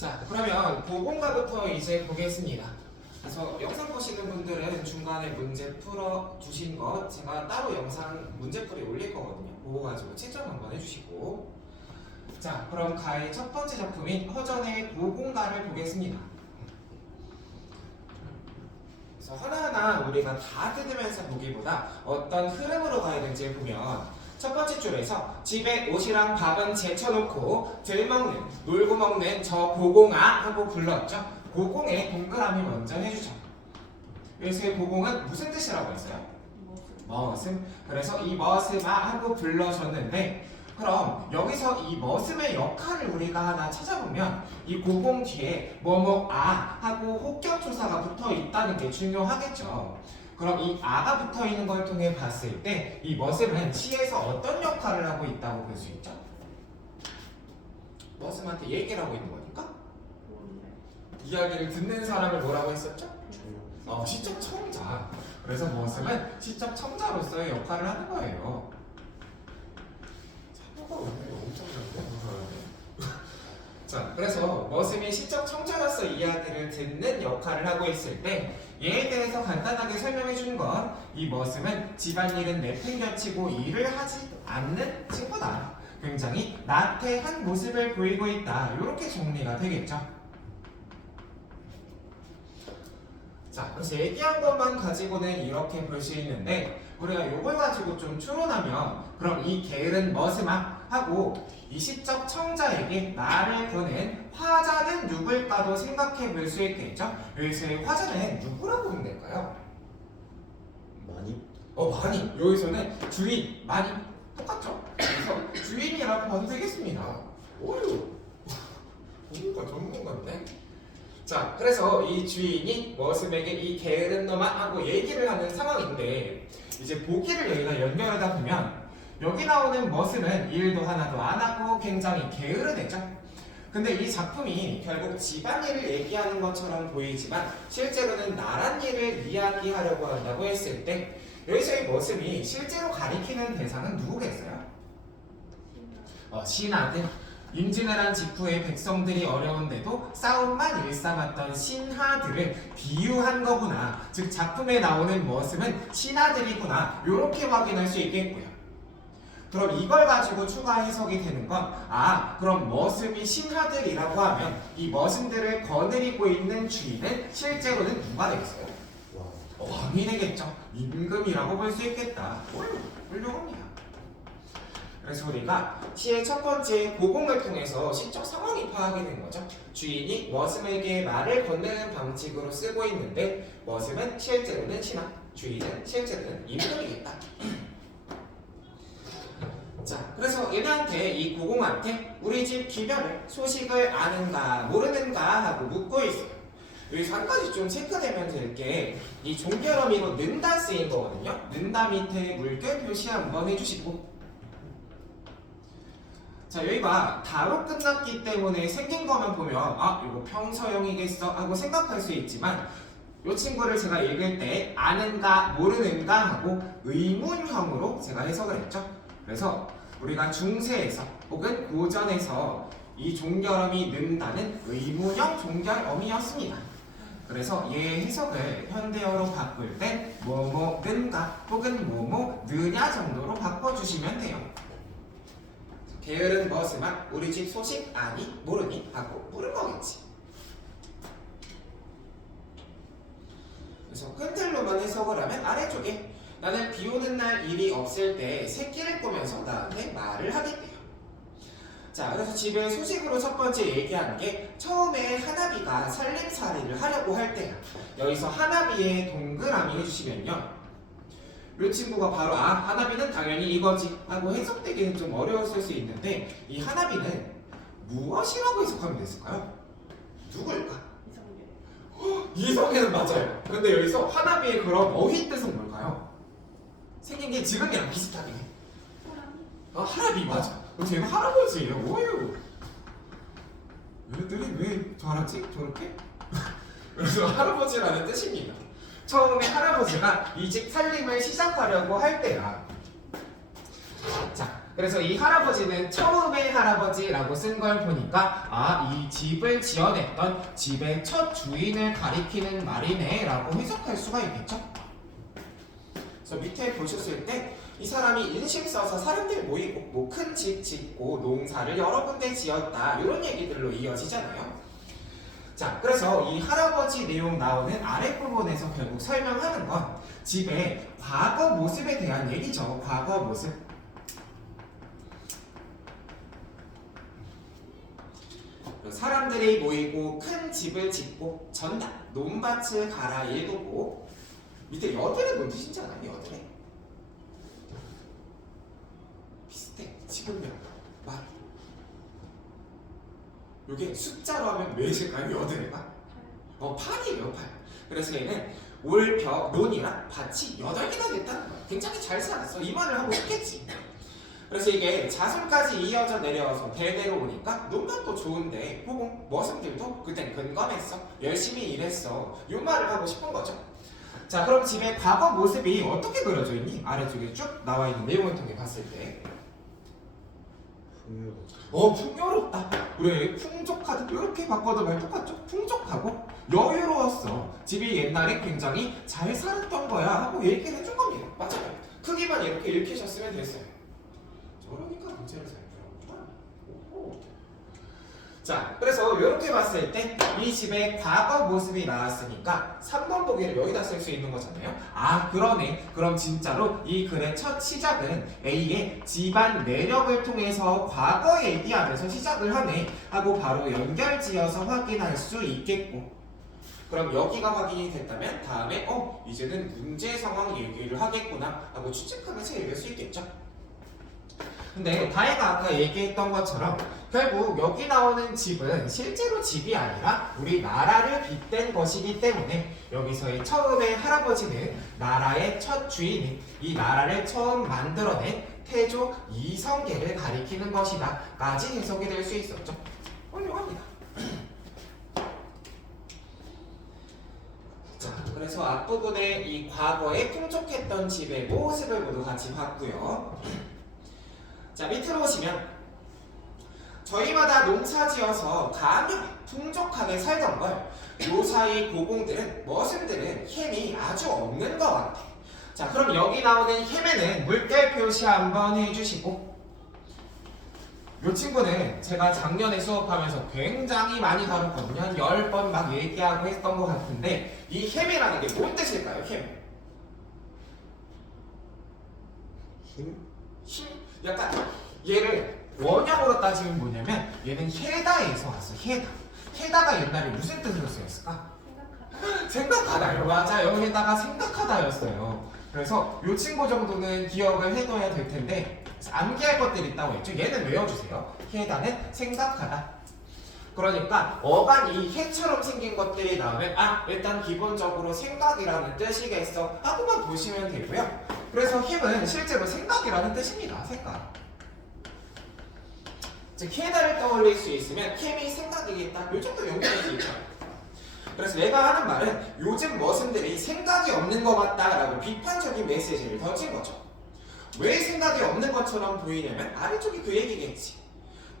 자, 그러면 고공과부터 이제 보겠습니다. 그래서 영상 보시는 분들은 중간에 문제 풀어 주신 것 제가 따로 영상 문제풀이 올릴 거거든요. 그거 가지고 채점 한번 해주시고. 자, 그럼 가의 첫 번째 작품인 허전의 고공과를 보겠습니다. 그래서 하나하나 우리가 다 뜯으면서 보기보다 어떤 흐름으로 가야 될지 보면 첫 번째 줄에서 집에 옷이랑 밥은 제쳐놓고 들먹는, 놀고 먹는 저 고공아 하고 불렀죠. 고공에 동그라미 먼저 해주죠. 여기서의 고공은 무슨 뜻이라고 했어요? 머슴. 그래서 이 머슴아 하고 불러줬는데, 그럼 여기서 이 머슴의 역할을 우리가 하나 찾아보면 이 고공 뒤에 뭐뭐아 하고 혹격조사가 붙어 있다는 게 중요하겠죠. 그럼 이 아가 붙어 있는 걸 통해 봤을 때 이 머슴은 시에서 어떤 역할을 하고 있다고 볼 수 있죠? 머슴한테 얘기를 하고 있는 거니까 이야기를 듣는 사람을 뭐라고 했었죠? 시적 청자. 그래서 머슴은 시적 청자로서의 역할을 하는 거예요. 자, 그래서 머슴이 시적 청자로서 이야기를 듣는 역할을 하고 있을 때 얘에 대해서 간단하게 설명해 준 건 이 머슴은 집안일은 내팽겨치고 일을 하지 않는 친구다. 굉장히 나태한 모습을 보이고 있다. 이렇게 정리가 되겠죠. 자, 그래서 얘기한 것만 가지고는 이렇게 볼 수 있는데 우리가 이걸 가지고 좀 추론하면 그럼 이 게으른 머슴아 하고 이 시적 청자에게 말을 거는 화자는 누굴까도 생각해 볼 수 있겠죠? 여기서의 화자는 누구라고 보면 될까요? 많이? 많이. 여기서는 주인, 많이 똑같죠? 그래서 주인이라고 봐도 되겠습니다. 오유, 전문가인데? 자, 그래서 이 주인이 머슴에게 이 게으른 놈아 하고 얘기를 하는 상황인데 이제 보기를 여기다 연결하다 보면 여기 나오는 머슴은 일도 하나도 안 하고 굉장히 게으르대죠. 근데 이 작품이 결국 집안일을 얘기하는 것처럼 보이지만 실제로는 나란 일을 이야기하려고 한다고 했을 때 여기서의 머슴이 실제로 가리키는 대상은 누구겠어요? 신하들. 임진왜란 직후에 백성들이 어려운데도 싸움만 일삼았던 신하들을 비유한 거구나. 즉 작품에 나오는 머슴은 신하들이구나. 이렇게 확인할 수 있겠고요. 그럼 이걸 가지고 추가 해석이 되는 건 그럼 머슴이 신하들이라고 하면 이 머슴들을 거느리고 있는 주인은 실제로는 누가 되겠어요? 왕이 되겠죠. 임금이라고 볼 수 있겠다. 훌륭합니다. 그래서 우리가 시의 첫 번째 고공을 통해서 시적 상황이 파악이 된 거죠. 주인이 머슴에게 말을 건네는 방식으로 쓰고 있는데 머슴은 실제로는 신하, 주인은 실제로는 임금이겠다. 자, 그래서 얘네한테 이 고공한테 우리 집 기별을 소식을 아는가 모르는가 하고 묻고 있어요. 여기서 한 가지 좀 체크되면 될 게 이 종결어미로 는다 쓰인 거거든요. 는다 밑에 물결 표시 한번 해주시고, 자, 여기가 다로 끝났기 때문에 생긴 거만 보면 이거 평서형이겠어 하고 생각할 수 있지만 이 친구를 제가 읽을 때 아는가 모르는가 하고 의문형으로 제가 해석을 했죠. 그래서 우리가 중세에서 혹은 고전에서 이 종결어미 는다는 의문형 종결어미였습니다. 그래서 얘 해석을 현대어로 바꿀 때 뭐뭐 는가 혹은 뭐뭐 느냐 정도로 바꿔주시면 돼요. 게으른 머슴아 우리 집 소식 아니 모르니 하고 물은 거겠지. 그래서 큰 틀로만 해석을 하면 아래쪽에 나는 비 오는 날 일이 없을 때 새끼를 꾸면서 나한테 말을 하겠대요. 자, 그래서 집에 소식으로 첫 번째 얘기한 게 처음에 하나비가 살림살이를 하려고 할 때야. 여기서 하나비에 동그라미 해주시면요, 이 친구가 바로 하나비는 당연히 이거지 하고 해석되기는 좀 어려웠을 수 있는데 이 하나비는 무엇이라고 해석하면 됐을까요? 누굴까? 이성애는 맞아요. 근데 여기서 하나비의 그런 어휘 뜻은 뭘까요? 생긴 게 지금이랑 비슷하게 해. 하나비 맞아. 쟤는 할아버지예요. 오유. 얘들이 왜 잘하지? 저렇게? 그래서 할아버지라는 뜻입니다. 처음에 할아버지가 이 집 살림을 시작하려고 할 때야. 자, 그래서 이 할아버지는 처음의 할아버지라고 쓴 걸 보니까 이 집을 지어냈던 집의 첫 주인을 가리키는 말이네 라고 해석할 수가 있겠죠. 그래서 밑에 보셨을 때 이 사람이 인심 써서 사람들 모이고 뭐 큰 집 짓고 농사를 여러 군데 지었다 이런 얘기들로 이어지잖아요. 자, 그래서 이 할아버지 내용 나오는 아랫부분에서 결국 설명하는 건 집의 과거 모습에 대한 얘기죠. 과거 모습. 사람들이 모이고 큰 집을 짓고 전다, 논밭을 갈아 일구고. 밑에 여들은 뭔 뜻인지 알아요? 여들에? 비슷해. 지금요. 말. 요게 숫자로 하면 몇일까요? 여들에가? 8이에요, 8. 그래서 얘는 올, 벼, 논이랑 밭이 8개나 됐다는 거야. 굉장히 잘 살았어. 이 말을 하고 싶겠지. 그래서 이게 자손까지 이어져 내려와서 대대로 오니까 논밭도 좋은데 혹은 머슴들도 그땐 근검했어. 열심히 일했어. 이 말을 하고 싶은 거죠. 자, 그럼 집의 과거 모습이 어떻게 그려져 있니? 아래쪽에 쭉 나와 있는 내용을 통해 봤을 때 풍요롭다. 그래, 풍족하다. 이렇게 바꿔도 말 똑같죠? 풍족하고 여유로웠어. 집이 옛날에 굉장히 잘 살았던 거야 하고 얘기를 해준 겁니다. 맞아요. 크기만 이렇게 읽히셨으면 됐어요. 그러니까 문제를 잘 풀었구나. 자, 그래서 이렇게 봤을 때 이 집의 과거 모습이 나왔으니까 3번 보기를 여기다 쓸 수 있는 거잖아요. 그러네. 그럼 진짜로 이 글의 첫 시작은 A의 집안 내력을 통해서 과거 얘기하면서 시작을 하네 하고 바로 연결지어서 확인할 수 있겠고, 그럼 여기가 확인이 됐다면 다음에 이제는 문제 상황 얘기를 하겠구나 하고 추측하면서 읽을 수 있겠죠. 근데 다혜가 아까 얘기했던 것처럼 결국 여기 나오는 집은 실제로 집이 아니라 우리나라를 빗댄 것이기 때문에 여기서의 처음의 할아버지는 나라의 첫 주인인 이 나라를 처음 만들어낸 태조 이성계를 가리키는 것이다 까지 해석이 될 수 있었죠. 훌륭합니다. 자, 그래서 앞부분에 이 과거에 풍족했던 집의 모습을 모두 같이 봤고요. 자, 밑으로 오시면 저희마다 농사지어서 가며 풍족하게 살던 걸 요사이 고공들은 머슴들은 힘이 아주 없는 것 같아. 자, 그럼 여기 나오는 힘에는 물결 표시 한번 해주시고, 이 친구는 제가 작년에 수업하면서 굉장히 많이 다뤘거든요. 한 10번 막 얘기하고 했던 것 같은데 이 힘이라는 게 뭔 뜻일까요? 힘? 약간 얘를 원형으로 따지면 뭐냐면 얘는 헤다에서 왔어. 헤다가 옛날에 무슨 뜻으로 쓰였을까? 생각하다요. 맞아요. 헤다가 생각하다였어요. 그래서 이 친구 정도는 기억을 해둬야 될 텐데 암기할 것들이 있다고 했죠. 얘는 외워주세요. 헤다는 생각하다. 그러니까 어간이 해처럼 생긴 것들이 나오면 일단 기본적으로 생각이라는 뜻이겠어 하고만 보시면 되고요. 그래서 힘은 실제로 생각이라는 뜻입니다. 생각. 즉 헤다를 떠올릴 수 있으면 힘이 생각이겠다. 이 정도 연결할 수 있죠. 그래서 내가 하는 말은 요즘 머슴들이 생각이 없는 것 같다라고 비판적인 메시지를 던진 거죠. 왜 생각이 없는 것처럼 보이냐면 아래쪽이 그 얘기겠지.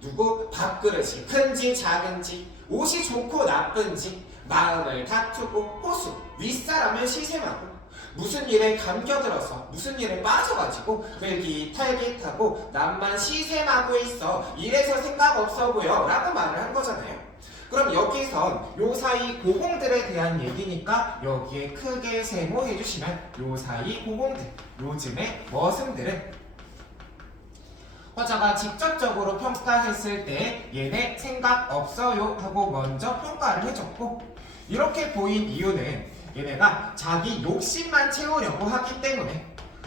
누구 밥그릇이 큰지 작은지, 옷이 좋고 나쁜지, 마음을 다투고 호수, 윗사람을 시샘하고, 무슨 일에 감겨들어서 무슨 일에 빠져가지고 쫄깃쫄깃하고 남만 시샘하고 있어. 이래서 생각 없어 보여 라고 말을 한 거잖아요. 그럼 여기선 요 사이 고공들에 대한 얘기니까 여기에 크게 세모해 주시면 요 사이 고공들, 요즘의 머슴들은 화자가 직접적으로 평가했을 때 얘네 생각 없어요 하고 먼저 평가를 해줬고, 이렇게 보인 이유는 얘네가 자기 욕심만 채우려고 하기 때문에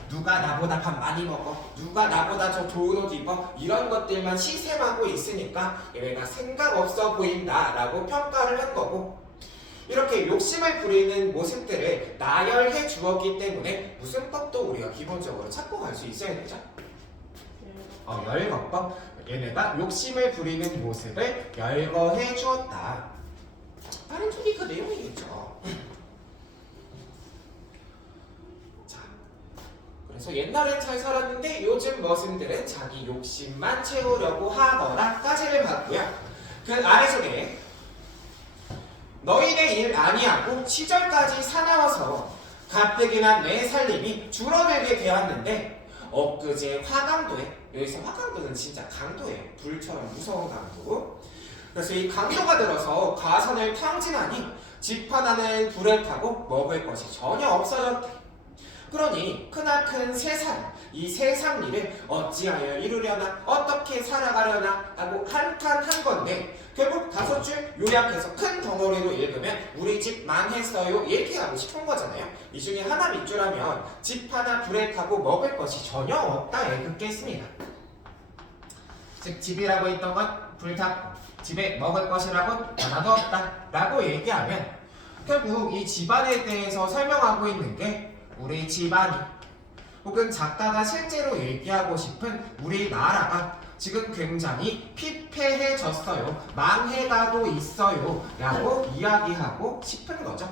누가 나보다 밥 많이 먹어, 누가 나보다 저 좋은 옷 입어, 이런 것들만 시샘하고 있으니까 얘네가 생각 없어 보인다 라고 평가를 한 거고, 이렇게 욕심을 부리는 모습들을 나열해 주었기 때문에 무슨 법도 우리가 기본적으로 찾고 갈 수 있어야 되죠. 열거법. 얘네가 욕심을 부리는 모습을 열거해 주었다. 다른 쪽이 그 내용이겠죠. 자, 그래서 옛날엔 잘 살았는데 요즘 머슴들은 자기 욕심만 채우려고 하더라까지를 봤고요. 그 아래쪽에 너희네 일 아니하고 시절까지 사나워서 가뜩이나 내 살림이 줄어들게 되었는데 엊그제 화강도에, 여기서 화강도는 진짜 강도예요. 불처럼 무서운 강도. 그래서 이 강도가 들어서 가산을 탕진하니 집 하나는 불에 타고 먹을 것이 전혀 없어졌대. 그러니 크나큰 세상, 이 세상 일을 어찌하여 이루려나, 어떻게 살아가려나 하고 한탄한 건데 결국 5줄 요약해서 큰 덩어리로 읽으면 우리 집 망했어요 얘기하고 싶은 거잖아요. 이 중에 하나 밑줄하면 집 하나 불에 타고 먹을 것이 전혀 없다 읽겠습니다. 즉 집이라고 했던 건 불탔고 집에 먹을 것이라고 하나도 없다 라고 얘기하면 결국 이 집안에 대해서 설명하고 있는 게 우리 집안이 혹은 작가가 실제로 얘기하고 싶은 우리나라가 지금 굉장히 피폐해졌어요. 망해가고 있어요. 라고 이야기하고 싶은 거죠.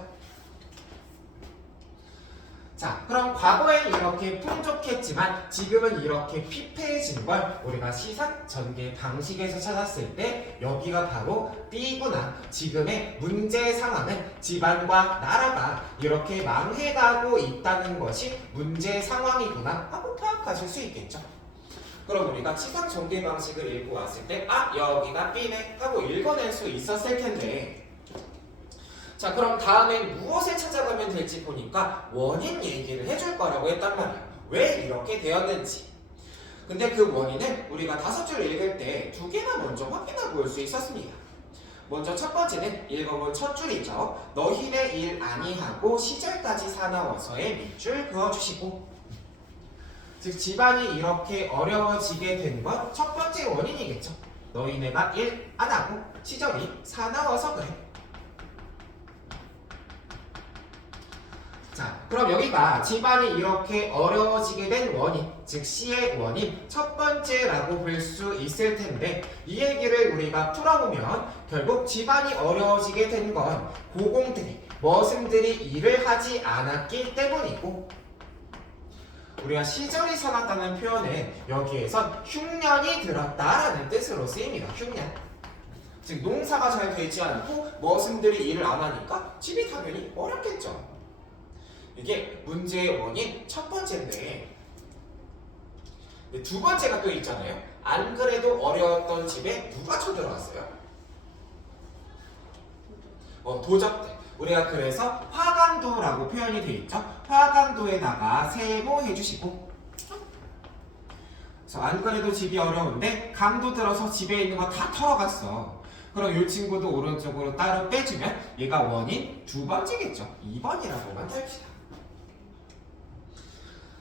자, 그럼 과거엔 이렇게 풍족했지만 지금은 이렇게 피폐해진 걸 우리가 시상 전개 방식에서 찾았을 때 여기가 바로 B구나. 지금의 문제 상황은 집안과 나라가 이렇게 망해가고 있다는 것이 문제 상황이구나 하고 파악하실 수 있겠죠. 그럼 우리가 시상 전개 방식을 읽고 왔을 때 아, 여기가 B네 하고 읽어낼 수 있었을 텐데 자, 그럼 다음엔 무엇을 찾아가면 될지 보니까 원인 얘기를 해줄 거라고 했단 말이야. 왜 이렇게 되었는지. 근데 그 원인은 우리가 5줄 읽을 때 2개나 먼저 확인하고 올 수 있었습니다. 먼저 첫 번째는 읽어본 첫 줄이죠. 너희네 일 아니하고 시절까지 사나워서의 밑줄 그어주시고 즉 집안이 이렇게 어려워지게 된 건 첫 번째 원인이겠죠. 너희네가 일 안 하고 시절이 사나워서 그래. 자, 그럼 여기가 집안이 이렇게 어려워지게 된 원인, 즉 C의 원인 첫 번째라고 볼 수 있을 텐데 이 얘기를 우리가 풀어보면 결국 집안이 어려워지게 된 건 고공들이, 머슴들이 일을 하지 않았기 때문이고 우리가 시절이 사났다는 표현은 여기에선 흉년이 들었다라는 뜻으로 쓰입니다. 흉년. 즉 농사가 잘 되지 않고 머슴들이 일을 안 하니까 집이 당연히 어렵겠죠. 이게 문제의 원인 첫 번째인데 두 번째가 또 있잖아요. 안 그래도 어려웠던 집에 누가 쳐들어왔어요? 도적들. 우리가 그래서 화강도라고 표현이 되어 있죠. 화강도에다가 세모해 주시고 그래서 안 그래도 집이 어려운데 강도 들어서 집에 있는 거 다 털어갔어. 그럼 이 친구도 오른쪽으로 따로 빼주면 얘가 원인 두 번째겠죠. 2번이라고만 답시다.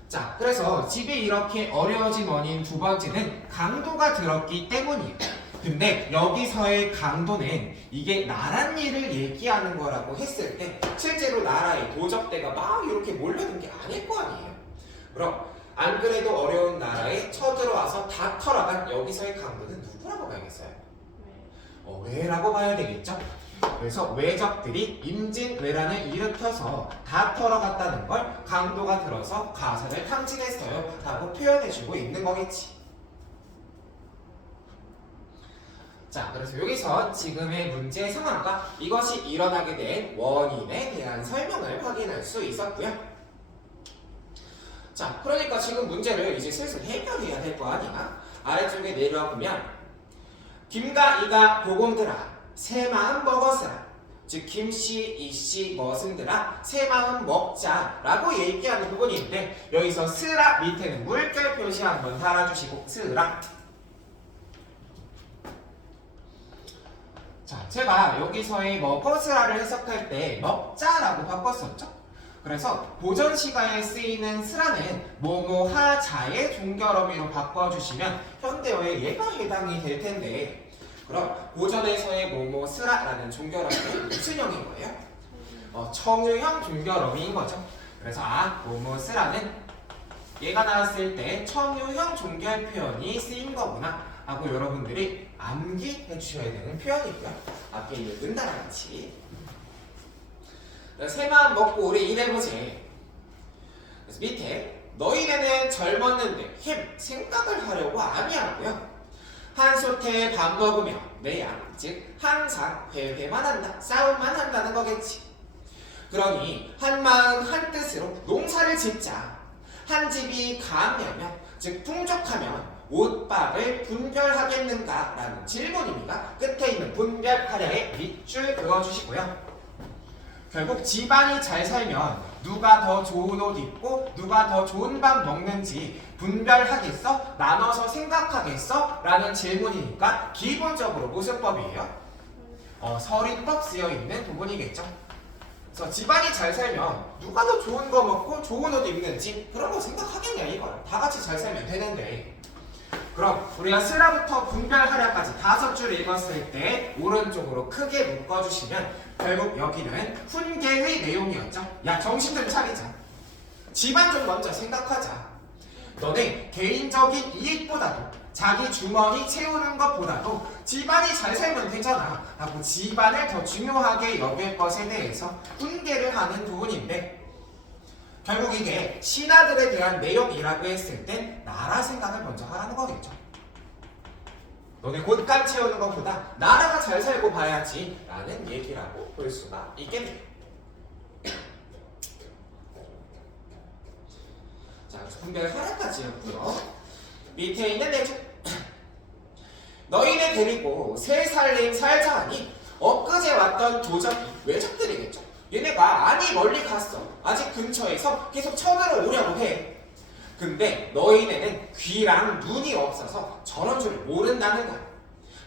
자, 그래서 집이 이렇게 어려워진 원인 두 번째는 강도가 들었기 때문이에요. 근데 여기서의 강도는 이게 나란 일을 얘기하는 거라고 했을 때 실제로 나라에 도적대가 막 이렇게 몰려든 게 아닐 거 아니에요. 그럼 안 그래도 어려운 나라에 쳐들어와서 다 털어간 여기서의 강도는 누구라고 봐야겠어요? 왜라고 봐야 되겠죠? 그래서 외적들이 임진왜란을 일으켜서 다 털어갔다는 걸 강도가 들어서 가산을 탕진했어요 라고 표현해주고 있는 거겠지. 자, 그래서 여기서 지금의 문제 상황과 이것이 일어나게 된 원인에 대한 설명을 확인할 수 있었고요. 자, 그러니까 지금 문제를 이제 슬슬 해결해야 될 거 아니야. 아래쪽에 내려보면 김과 이가 고공들아 새 마음 먹었으라. 즉 김씨, 이씨, 머슴들아 새 마음 먹자 라고 얘기하는 부분인데 여기서 스라 밑에는 물결 표시 한번 달아주시고 스라. 자, 제가 여기서의 먹었으라를 해석할 때 먹자라고 바꿨었죠. 그래서 보전 시가에 쓰이는 스라는 뭐뭐하자의 종결어미로 바꿔주시면 현대어에 얘가 해당이 될 텐데 그럼 고전에서의 뭐뭐스라라는 종결어미는 무슨 형인 거예요? 청유형 종결어미인 거죠. 그래서 뭐뭐스라는 얘가 나왔을 때 청유형 종결 표현이 쓰인 거구나 하고 여러분들이 암기해 주셔야 되는 표현이고요. 앞에 읽은 나랑 같이 새마음 먹고 우리 일해보지. 그래서 밑에 너희네는 젊었는데 생각을 하려고 아니하고요. 한솥에 밥 먹으며 매양, 즉 항상 회회만 한다, 싸움만 한다는 거겠지. 그러니 한 마음 한 뜻으로 농사를 짓자. 한 집이 가하면, 즉 풍족하면 옷밥을 분별하겠는가라는 질문입니다. 끝에 있는 분별하랴에 밑줄 그어주시고요. 결국 집안이 잘 살면 누가 더 좋은 옷 입고 누가 더 좋은 밥 먹는지 분별하겠어? 나눠서 생각하겠어? 라는 질문이니까 기본적으로 무슨 법이에요? 서리법 쓰여있는 부분이겠죠. 그래서 집안이 잘 살면 누가 더 좋은 거 먹고 좋은 옷 입는지 그런 거 생각하겠냐 이거야. 다 같이 잘 살면 되는데. 그럼 우리가 슬라부터 분별하랴까지 5줄 읽었을 때 오른쪽으로 크게 묶어주시면 결국 여기는 훈계의 내용이었죠. 야, 정신 좀 차리자. 집안 좀 먼저 생각하자. 너네 개인적인 이익보다도 자기 주머니 채우는 것보다도 집안이 잘 살면 되잖아 하고 집안을 더 중요하게 여길 것에 대해서 훈계를 하는 부분인데, 결국 이게 신하들에 대한 내용이라고 했을 땐 나라 생각을 먼저 하라는 거겠죠. 너네 곳간 채우는 것보다 나라가 잘 살고 봐야지 라는 얘기라고 볼 수가 있겠네요. 자, 분별 하나까지였고요. 밑에 있는 내용. 너희네 데리고 새 살림 살자 하니 엊그제 왔던 도적이 외적들이겠죠. 얘네가 아니 멀리 갔어. 아직 근처에서 계속 쳐들어오려고 해. 근데 너희네는 귀랑 눈이 없어서 저런 줄 모른다는 거야.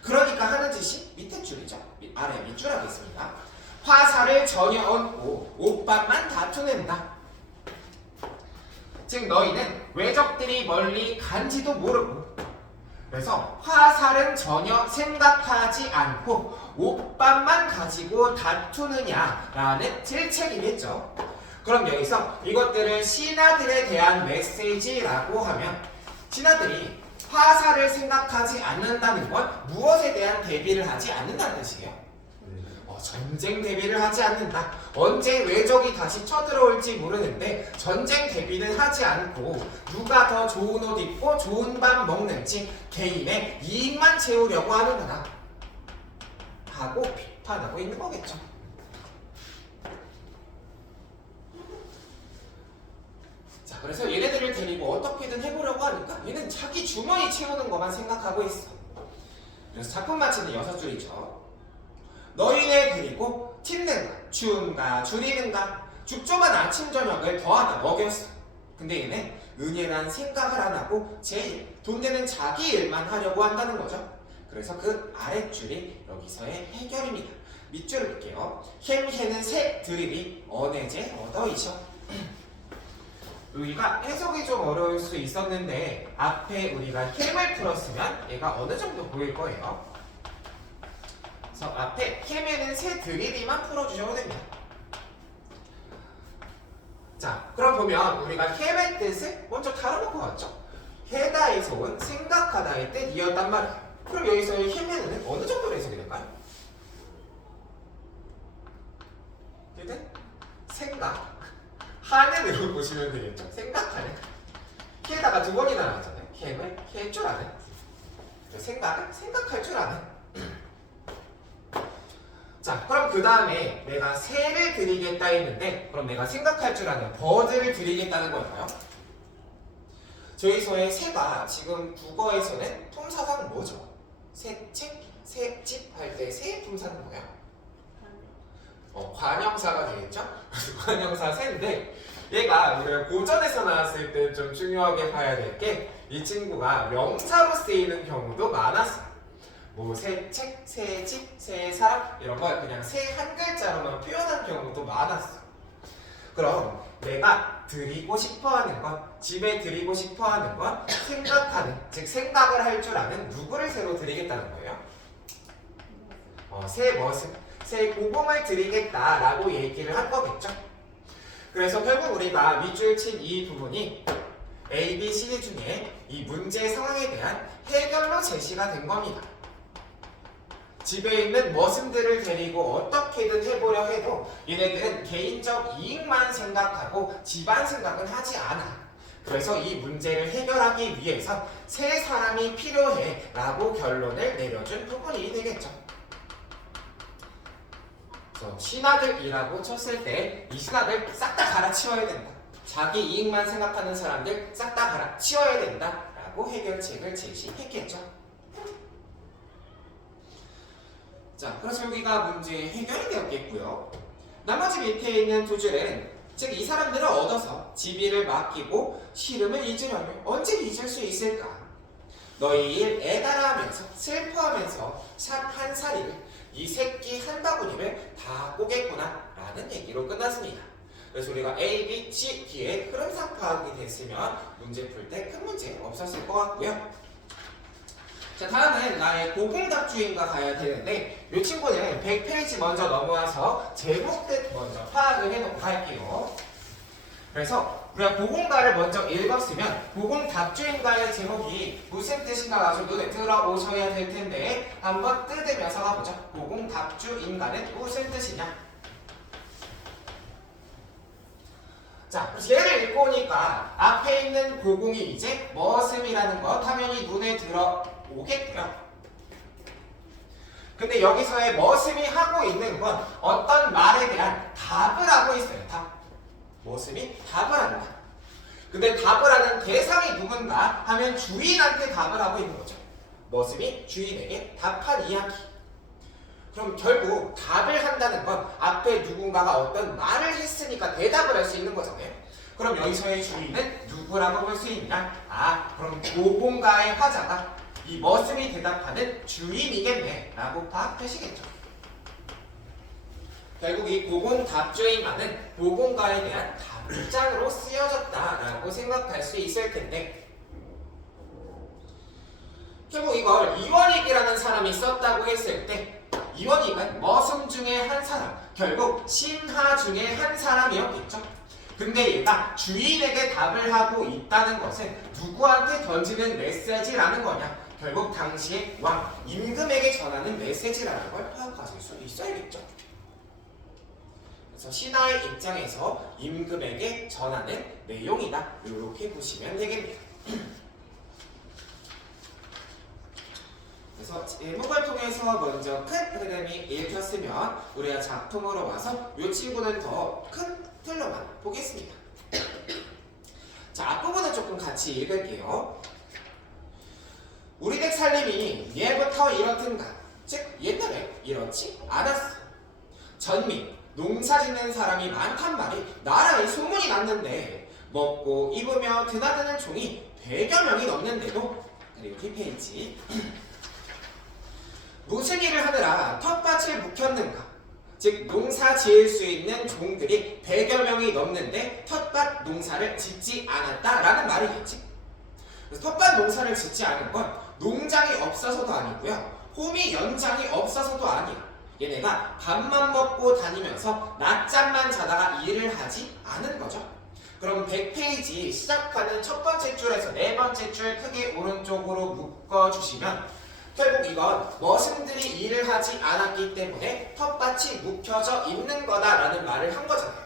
그러니까 하는 짓이 밑에 줄이죠. 아래 밑줄 하겠습니다. 화살을 전혀 얹고 옷밥만 다투낸다. 즉 너희는 외적들이 멀리 간지도 모르고, 그래서 화살은 전혀 생각하지 않고 옷밥만 가지고 다투느냐라는 질책이겠죠. 그럼 여기서 이것들을 신하들에 대한 메시지라고 하면, 신하들이 화살을 생각하지 않는다는 건 무엇에 대한 대비를 하지 않는다는 뜻이에요. 전쟁 대비를 하지 않는다. 언제 외적이 다시 쳐들어올지 모르는데 전쟁 대비는 하지 않고 누가 더 좋은 옷 입고 좋은 밥 먹는지 개인의 이익만 채우려고 하는구나 하고 비판하고 있는 거겠죠. 자, 그래서 얘네들을 데리고 어떻게든 해보려고 하니까 얘는 자기 주머니 채우는 것만 생각하고 있어. 그래서 작품 마치는 6줄이죠. 너희네 데리고 틴는가 추운가 줄이는가 죽조만 아침 저녁을 더하다 먹였어. 근데 얘네 은혜란 생각을 안 하고 제일 돈 되는 자기 일만 하려고 한다는 거죠. 그래서 그 아랫줄이 여기서의 해결입니다. 밑줄을 볼게요. 햄해는 새 드립이 언해제 얻어이셔. 여기가 해석이 좀 어려울 수 있었는데 앞에 우리가 햄을 풀었으면 얘가 어느 정도 보일 거예요. 그래서 앞에 햄에는 새 드립이만 풀어주셔도 됩니다. 자, 그럼 보면 우리가 햄의 뜻을 먼저 다뤄놓고 왔죠. 해다에서 온 생각하다의 뜻이었단 말이에요. 그럼 여기서의 햄에는 어느 정도로 해석이 될까요? 일단 생각 하는으로 보시면 되겠죠. 생각하는 해다가 2번이나 나왔잖아요. 햄을 할 줄 아는, 생각을 생각할 줄 아는. 자, 그럼 그 다음에 내가 새를 드리겠다 했는데 그럼 내가 생각할 줄 아는 버드를 드리겠다는 걸까요? 저희서의 새가 지금 국어에서는 품사상 뭐죠? 새책, 새집 할 때 새의 품사는 뭐야? 관형사가 되겠죠? 관형사 새인데 얘가 우리가 고전에서 나왔을 때 좀 중요하게 봐야 될 게 이 친구가 명사로 쓰이는 경우도 많았어요. 뭐 새 책, 새 집, 새 사람 이런 걸 그냥 새 한 글자로만 표현한 경우도 많았어. 그럼 내가 드리고 싶어하는 것, 집에 드리고 싶어하는 것, 생각하는, 즉 생각을 할 줄 아는 누구를 새로 드리겠다는 거예요? 새 멋은, 새 고봉을 드리겠다라고 얘기를 한 거겠죠. 그래서 결국 우리가 밑줄 친 이 부분이 A, B, C 중에 이 문제 상황에 대한 해결로 제시가 된 겁니다. 집에 있는 머슴들을 데리고 어떻게든 해보려 해도 얘네들은 개인적 이익만 생각하고 집안 생각은 하지 않아. 그래서 이 문제를 해결하기 위해서 세 사람이 필요해 라고 결론을 내려준 부분이 되겠죠. 그래서 신하들이라고 쳤을 때 이 신하들 싹 다 갈아치워야 된다. 자기 이익만 생각하는 사람들 싹 다 갈아치워야 된다 라고 해결책을 제시했겠죠. 자, 그래서 여기가 문제 해결이 되었겠고요. 나머지 밑에 있는 두 줄은 즉 이 사람들을 얻어서 지비를 맡기고 시름을 잊으려면 언제 잊을 수 있을까? 너희 일 애달아하면서 슬퍼하면서 한 사리를 이 새끼 한 바구니를 다 꼬겠구나 라는 얘기로 끝났습니다. 그래서 우리가 A, B, C, D의 흐름상 파악이 됐으면 문제 풀 때 큰 문제 없었을 것 같고요. 자, 다음은 나의 고공답주의인가 가야 되는데 이 친구는 100페이지 먼저 넘어와서 제목들 먼저 파악을 해놓고 갈게요. 그래서 우리가 고공가를 먼저 읽었으면 고공답주의인가의 제목이 무슨 뜻인가 가지고 눈에 들어오셔야 될 텐데 한번 뜯으면서 가보죠. 고공답주의인가는 무슨 뜻이냐? 자, 그래서 얘를 읽고 오니까 앞에 있는 고공이 이제 머슴이라는 거 당연히 눈에 들어오겠고요. 근데 여기서의 머슴이 하고 있는 건 어떤 말에 대한 답을 하고 있어요. 답. 머슴이 답을 한다. 근데 답을 하는 대상이 누군가 하면 주인한테 답을 하고 있는 거죠. 머슴이 주인에게 답한 이야기. 그럼 결국 답을 한다는 건 앞에 누군가가 어떤 말을 했으니까 대답을 할 수 있는 거잖아요. 그럼 여기서의 주인은 누구라고 볼 수 있냐? 아, 그럼 고공가의 화자가 이 머슴이 대답하는 주인이겠네 라고 파악하시겠죠. 결국 이 고공답주의만은 고공가에 대한 답장으로 쓰여졌다라고 생각할 수 있을 텐데 결국 이걸 이원익이라는 사람이 썼다고 했을 때 이원익은 머슴 중에 한 사람, 결국 신하 중에 한 사람이었겠죠. 근데 얘가 주인에게 답을 하고 있다는 것은 누구한테 던지는 메시지라는 거냐? 결국 당시의 왕, 임금에게 전하는 메시지라는 걸 파악하실 수 있어야겠죠. 그래서 신하의 입장에서 임금에게 전하는 내용이다. 이렇게 보시면 되겠네요. 그래서 제목을 통해서 먼저 큰 흐름이 읽혔으면 우리가 작품으로 와서 이 친구는 더 큰 틀로만 보겠습니다. 자, 앞부분은 조금 같이 읽을게요. 우리 댁 살림이 예부터 이렇든가 즉 옛날에 이렇지 않았어. 전미 농사짓는 사람이 많단 말이 나라에 소문이 났는데 먹고 입으며 드나드는 종이 100여 명이 넘는데도 그리고 뒷페이지 무슨 일을 하느라 텃밭을 묵혔는가? 즉 농사 지을 수 있는 종들이 100여 명이 넘는데 텃밭 농사를 짓지 않았다라는 말이겠지. 그래서 텃밭 농사를 짓지 않은 건 농장이 없어서도 아니고요. 홈이 연장이 없어서도 아니야. 얘네가 밥만 먹고 다니면서 낮잠만 자다가 일을 하지 않은 거죠. 그럼 100페이지 시작하는 첫 번째 줄에서 네 번째 줄 크게 오른쪽으로 묶어주시면 결국 이건 머슴들이 일을 하지 않았기 때문에 텃밭이 묵혀져 있는 거다라는 말을 한 거잖아요.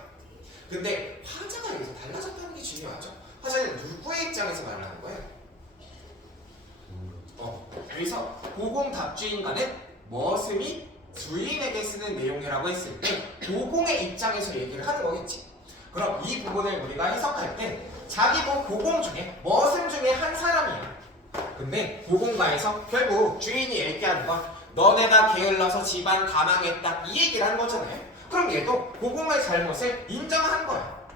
근데 화자가 여기서 달라졌다는 게 중요하죠. 화자는 누구의 입장에서 말을 하는 거예요? 여기서 고공답주인과는 머슴이 주인에게 쓰는 내용이라고 했을 때 고공의 입장에서 얘기를 하는 거겠지. 그럼 이 부분을 우리가 해석할 때 자기도 고공 중에 머슴 중에 한 사람이야. 근데 고공가에서 결국 주인이 얘기하는 건 너네가 게을러서 집안 다 망했다 이 얘기를 하는 거잖아요. 그럼 얘도 고공의 잘못을 인정한 거야.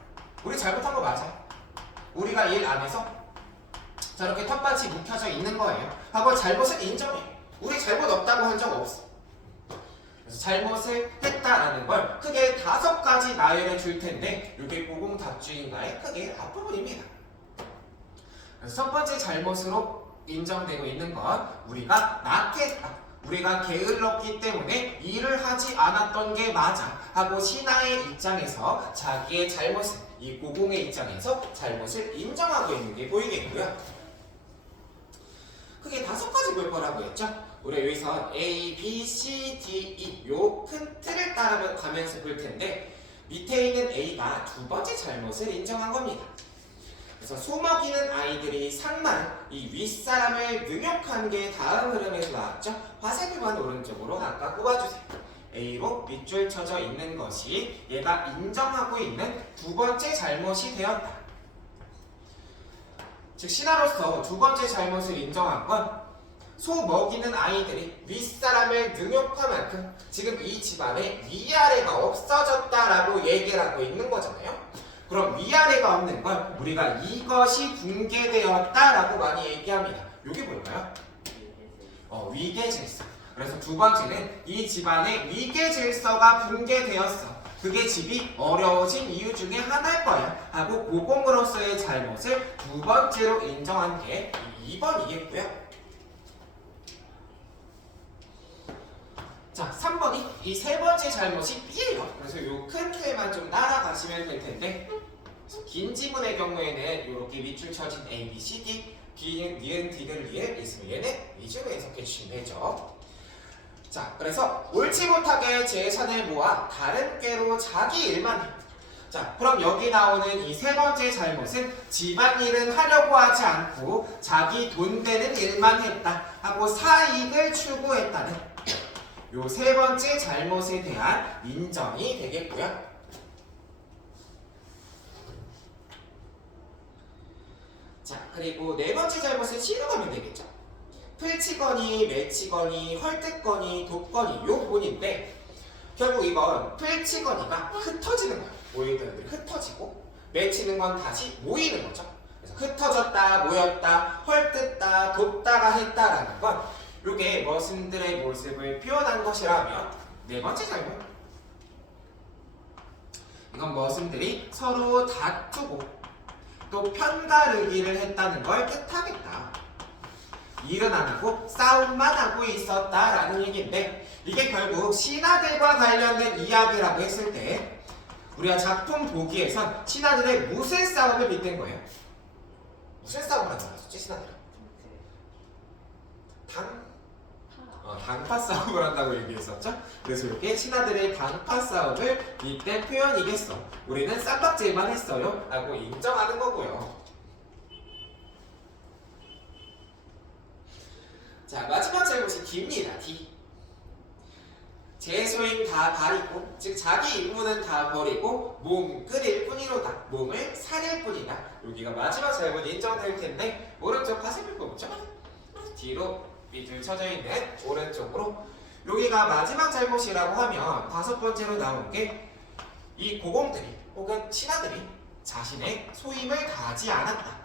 우리 잘못한 거 맞아. 우리가 일 안 해서 저렇게 텃밭이 묵혀져 있는 거예요 하고 잘못을 인정해. 우리 잘못 없다고 한 적 없어. 그래서 잘못을 했다라는 걸 크게 5가지 나열해 줄 텐데 이게 고공답주인가의 크게 앞부분입니다. 그래서 첫 번째 잘못으로 인정되고 있는 건 우리가 낙했다. 우리가 게을렀기 때문에 일을 하지 않았던 게 맞아 하고 신하의 입장에서 자기의 잘못을 이 고공의 입장에서 잘못을 인정하고 있는 게 보이겠고요. 크게 5가지 볼 거라고 했죠. 우리 여기서 A, B, C, D, E 요 큰 틀을 따라가면서 볼 텐데 밑에 있는 A가 두 번째 잘못을 인정한 겁니다. 그래서 소먹이는 아이들이 상만 이 윗사람을 능욕한 게 다음 흐름에서 나왔죠. 화살표만 오른쪽으로 아까 꼽아주세요. A로 밑줄 쳐져 있는 것이 얘가 인정하고 있는 두 번째 잘못이 되었다. 즉 신하로서 두 번째 잘못을 인정한 건 소 먹이는 아이들이 윗사람을 능욕한 만큼 지금 이 집안에 위아래가 없어졌다라고 얘기를 하고 있는 거잖아요. 그럼 위아래가 없는 걸 우리가 이것이 붕괴되었다라고 많이 얘기합니다. 이게 뭘까요? 위계질서. 그래서 두 번째는 이 집안의 위계질서가 붕괴되었어. 그게 집이 어려워진 이유 중에 하나일 거야 하고 고공으로서의 잘못을 두 번째로 인정한 게 2번이겠고요. 자, 3번이 이 세 번째 잘못이 B예요. 그래서 요 큰 틀만 좀 따라가시면 될 텐데 긴 지문의 경우에는 이렇게 밑줄 쳐진 A, B, C, D, B는 니은, D는 리을 있으면 얘는 위주로 해석해 주시면 되죠. 자, 그래서 옳지 못하게 재산을 모아 다른 꾀로 자기 일만 해. 자, 그럼 여기 나오는 이 세 번째 잘못은 집안일은 하려고 하지 않고 자기 돈 되는 일만 했다 하고 사익을 추구했다는 요 세 번째 잘못에 대한 인정이 되겠고요. 자, 그리고 네 번째 잘못은 C로 가면 되겠죠. 풀치거니, 매치거니, 헐뜯거니, 돕거니 요 부분인데 결국 이건 풀치거니가 흩어지는 거예요. 모이는 애들이 흩어지고 매치는 건 다시 모이는 거죠. 그래서 흩어졌다, 모였다, 헐뜯다, 돕다가 했다라는 건 요게 머슴들의 모습을 표현한 것이라면 네 번째 잘못. 이건 머슴들이 서로 다투고 또 편가르기를 했다는 걸 뜻하겠다. 일은 안 하고 싸움만 하고 있었다라는 얘기인데 이게 결국 신하들과 관련된 이야기라고 했을 때 우리가 작품 보기에선 신하들의 무슨 싸움을 빗댄 거예요? 무슨 싸움을 하는 거였지 신하들은? 당파 싸움을 한다고 얘기했었죠? 그래서 이렇게 신하들의 당파 싸움을 빗댄 표현이겠어. 우리는 쌈박질만 했어요 라고 인정하는 거고요. 자, 마지막 잘못이 D입니다. D. 제 소임 다 바리고 즉 자기 임무는 다 버리고 몸 끓일 뿐이로다. 몸을 사릴 뿐이다. 여기가 마지막 잘못 인정될 텐데 오른쪽 화살표 뽑죠? D로 밑을 쳐져 있는 오른쪽으로 여기가 마지막 잘못이라고 하면 다섯 번째로 나온 게 이 고공들이 혹은 신하들이 자신의 소임을 다하지 않았다.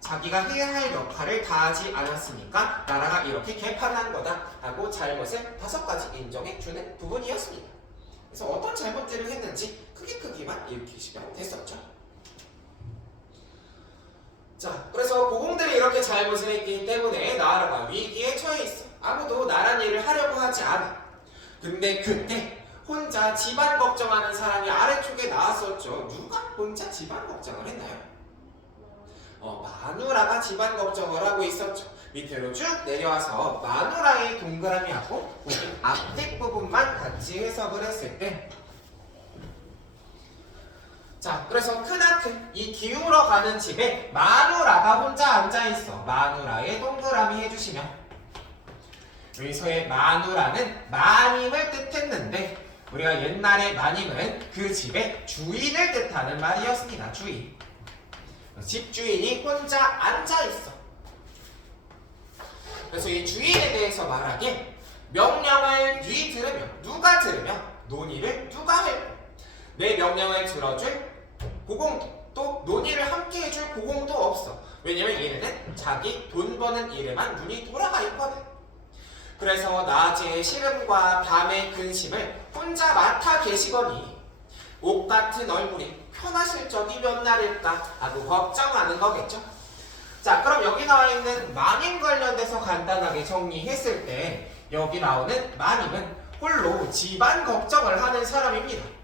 자기가 해야 할 역할을 다하지 않았으니까 나라가 이렇게 개판한 거다 하고 잘못을 다섯 가지 인정해 주는 부분이었습니다. 그래서 어떤 잘못들을 했는지 크기만 읽히시면 됐었죠. 자, 그래서 고공들이 이렇게 잘못을 했기 때문에 나라가 위기에 처해 있어. 아무도 나란 일을 하려고 하지 않아. 근데 그때 혼자 집안 걱정하는 사람이 아래쪽에 나왔었죠. 누가 혼자 집안 걱정을 했나요? 마누라가 집안 걱정을 하고 있었죠. 밑으로 쭉 내려와서 마누라의 동그라미하고 앞뒷 부분만 같이 해석을 했을 때 자, 그래서 크나큰 이 기울어 가는 집에 마누라가 혼자 앉아있어. 마누라의 동그라미 해주시면 여기서의 마누라는 마님을 뜻했는데 우리가 옛날에 마님은 그 집의 주인을 뜻하는 말이었습니다. 주인. 집주인이 혼자 앉아있어. 그래서 이 주인에 대해서 말하기에 명령을 뉘 들으면 누가 들으면 논의를 누가 할 내 명령을 들어줄 고공도 또 논의를 함께 해줄 고공도 없어. 왜냐면 얘네는 자기 돈 버는 일에만 눈이 돌아가 있거든. 그래서 낮에 시름과 밤의 근심을 혼자 맡아 계시거니 옥 같은 얼굴이 편하실 적이 몇 날일까 하고 걱정하는 거겠죠. 자, 그럼 여기 나와 있는 마님 관련돼서 간단하게 정리했을 때 여기 나오는 마님은 홀로 집안 걱정을 하는 사람입니다.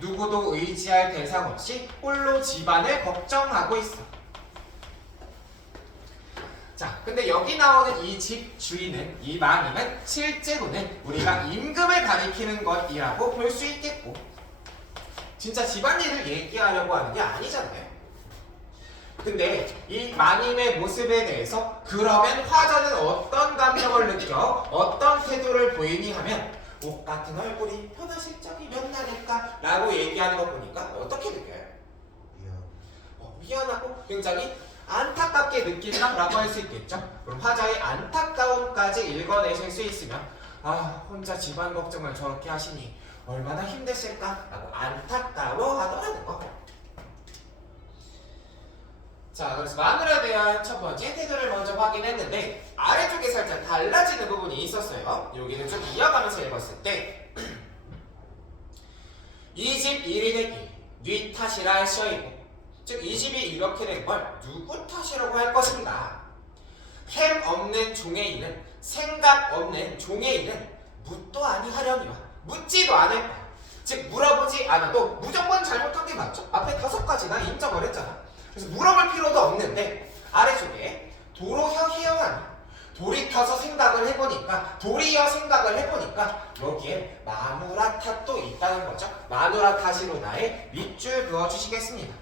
누구도 의지할 대상 없이 홀로 집안을 걱정하고 있어. 자, 근데 여기 나오는 이 집 주인은, 이 마님은 실제로는 우리가 임금을 가리키는 것이라고 볼 수 있겠고 진짜 집안일을 얘기하려고 하는 게 아니잖아요. 근데 이 마님의 모습에 대해서 그러면 화자는 어떤 감정을 느껴 어떤 태도를 보이니 하면 옷 같은 얼굴이 변하실 적이 몇 날일까 라고 얘기하는 거 보니까 어떻게 느껴요? 미안하고 굉장히 안타깝게 느낀다 라고 할 수 있겠죠. 그럼 화자의 안타까움까지 읽어내실 수 있으면 혼자 집안 걱정을 저렇게 하시니 얼마나 힘드실까 라고 안타까워하더라는 거. 자, 그래서 마누라에 대한 첫 번째 태도를 먼저 확인했는데 아래쪽에 살짝 달라지는 부분이 있었어요. 여기는 좀 이어가면서 읽었을 때 이 집 일이 되기 네 탓이라 할 시어이고, 즉 이 집이 이렇게 된 걸 누구 탓이라고 할 것인가. 햄 없는 종의 일은, 생각 없는 종의 일은 묻도 아니하려니와 묻지도 않을 거야. 즉 물어보지 않아도 무조건 잘못한 게 맞죠. 앞에 5가지나 인정을 했잖아. 그래서 물어볼 필요도 없는데 아래쪽에 도로혀 헤어하니, 돌이켜서 생각을 해보니까, 도리어 생각을 해보니까 여기에 마누라 탓도 있다는 거죠. 마누라 탓으로 나의 밑줄 그어주시겠습니다.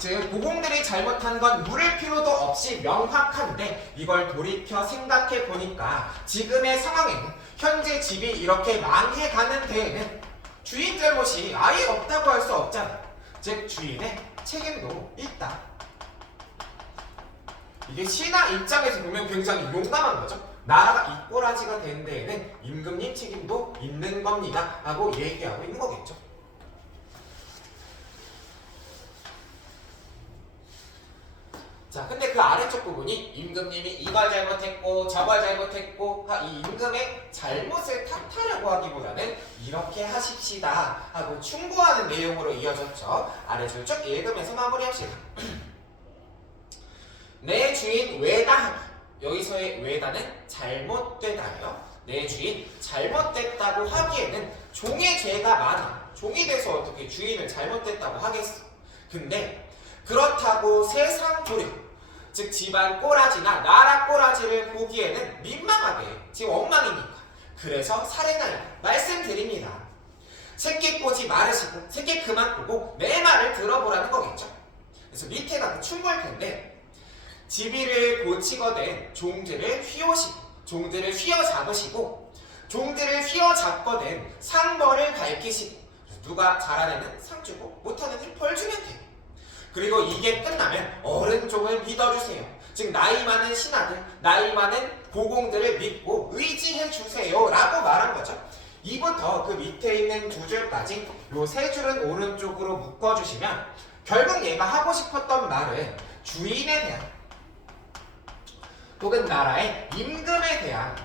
즉 보공들이 잘못한 건 물을 필요도 없이 명확한데 이걸 돌이켜 생각해 보니까 지금의 상황에는, 현재 집이 이렇게 망해가는 데에는 주인 잘못이 아예 없다고 할 수 없잖아. 즉 주인의 책임도 있다. 이게 신하 입장에서 보면 굉장히 용감한 거죠. 나라가 이 꼬라지가 된 데에는 임금님 책임도 있는 겁니다 하고 얘기하고 있는 거겠죠. 자, 근데 그 아래쪽 부분이 임금님이 이걸 잘못했고 저걸 잘못했고 이 임금의 잘못을 탓하려고 하기보다는 이렇게 하십시다 하고 충고하는 내용으로 이어졌죠. 아래줄 쭉 읽으면서 마무리합시다. 내 주인 외다하기, 여기서의 외다는 잘못되다예요. 내 주인 잘못됐다고 하기에는 종의 죄가 많아. 종이 돼서 어떻게 주인을 잘못됐다고 하겠어. 근데 그렇다고 세상 조력, 즉 집안 꼬라지나 나라 꼬라지를 보기에는 민망하게, 지금 엉망이니까. 그래서 사례나요 말씀드립니다. 새끼 꼬지 말으시고 새끼 그만 꼬고 내 말을 들어보라는 거겠죠. 그래서 밑에가 그 충고일 텐데, 지비를 고치거든 종들을 휘어시고, 종들을 휘어잡으시고, 종들을 휘어잡거든 상벌을 밝히시고, 누가 잘하는 애는 상 주고 못하는 애는 벌 주면 돼요. 그리고 이게 끝나면 어른종을 믿어주세요. 즉 나이 많은 신하들, 나이 많은 보공들을 믿고 의지해 주세요 라고 말한 거죠. 이부터 그 밑에 있는 2줄까지 요 3줄은 오른쪽으로 묶어주시면 결국 얘가 하고 싶었던 말은 주인에 대한 혹은 나라의 임금에 대한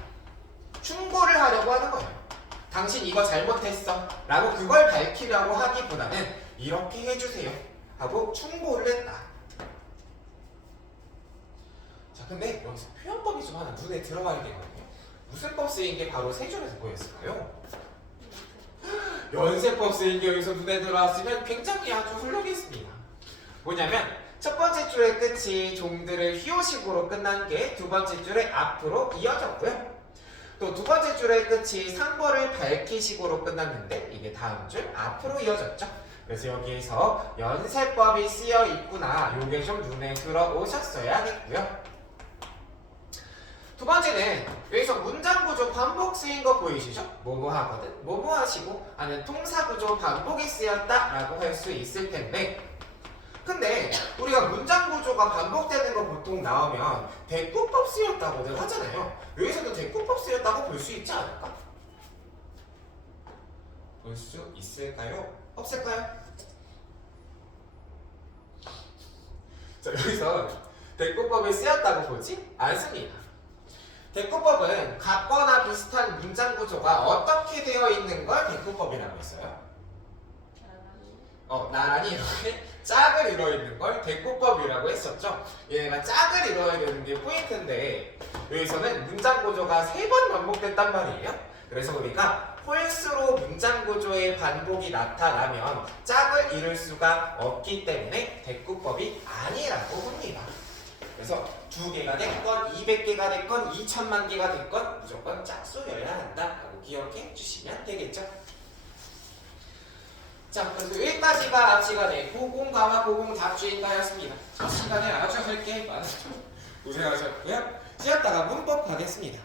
충고를 하려고 하는 거예요. 당신 이거 잘못했어 라고 그걸 밝히려고 하기보다는 이렇게 해주세요 하고 충고를 했다. 자, 근데 여기서 표현법이 좀 하나 눈에 들어와야 되거든요. 무슨 법 쓰인 게 바로 3줄에서 보였을까요? 연세법 쓰인 게 여기서 눈에 들어왔으면 굉장히 아주 훌륭했습니다. 뭐냐면 첫 번째 줄의 끝이 종들을 휘호식으로 끝난 게 두 번째 줄의 앞으로 이어졌고요. 또 두 번째 줄의 끝이 상벌을 밝히식으로 끝났는데 이게 다음 줄 앞으로 이어졌죠. 그래서 여기에서 연세법이 쓰여 있구나, 요게 좀 눈에 들어오셨어야겠고요. 두 번째는 여기서 문장구조 반복 쓰인 거 보이시죠? 뭐뭐 하거든, 뭐뭐 하시고 하는 통사구조 반복이 쓰였다 라고 할 수 있을 텐데, 근데 우리가 문장구조가 반복되는 거 보통 나오면 대꾸법 쓰였다고들 하잖아요. 여기서도 대꾸법 쓰였다고 볼 수 있지 않을까? 볼 수 있을까요? 없을까요? 자, 여기서 대꾸법이 쓰였다고 보지 않습니다. 대꾸법은 같거나 비슷한 문장구조가 어떻게 되어 있는 걸 대꾸법이라고 했어요? 나란히 이렇게 짝을 이루어있는 걸 대꾸법이라고 했었죠. 얘가 짝을 이루어야 되는 게 포인트인데 여기서는 문장구조가 3번 반복됐단 말이에요. 그래서 우리가 홀수로 문장구조의 반복이 나타나면 짝을 이룰 수가 없기 때문에 대꾸법이 아니라고 봅니다. 그래서 2개가 됐건 200개가 됐건 2000만 개가 됐건 무조건 짝수여야 한다 라고 기억해 주시면 되겠죠. 자, 그래서 여기까지가 앞 시간에 고공가와 고공 답주인가였습니다. 첫 시간에 아주 할 게 많았죠. 고생하셨고요. 쉬었다가 문법 가겠습니다.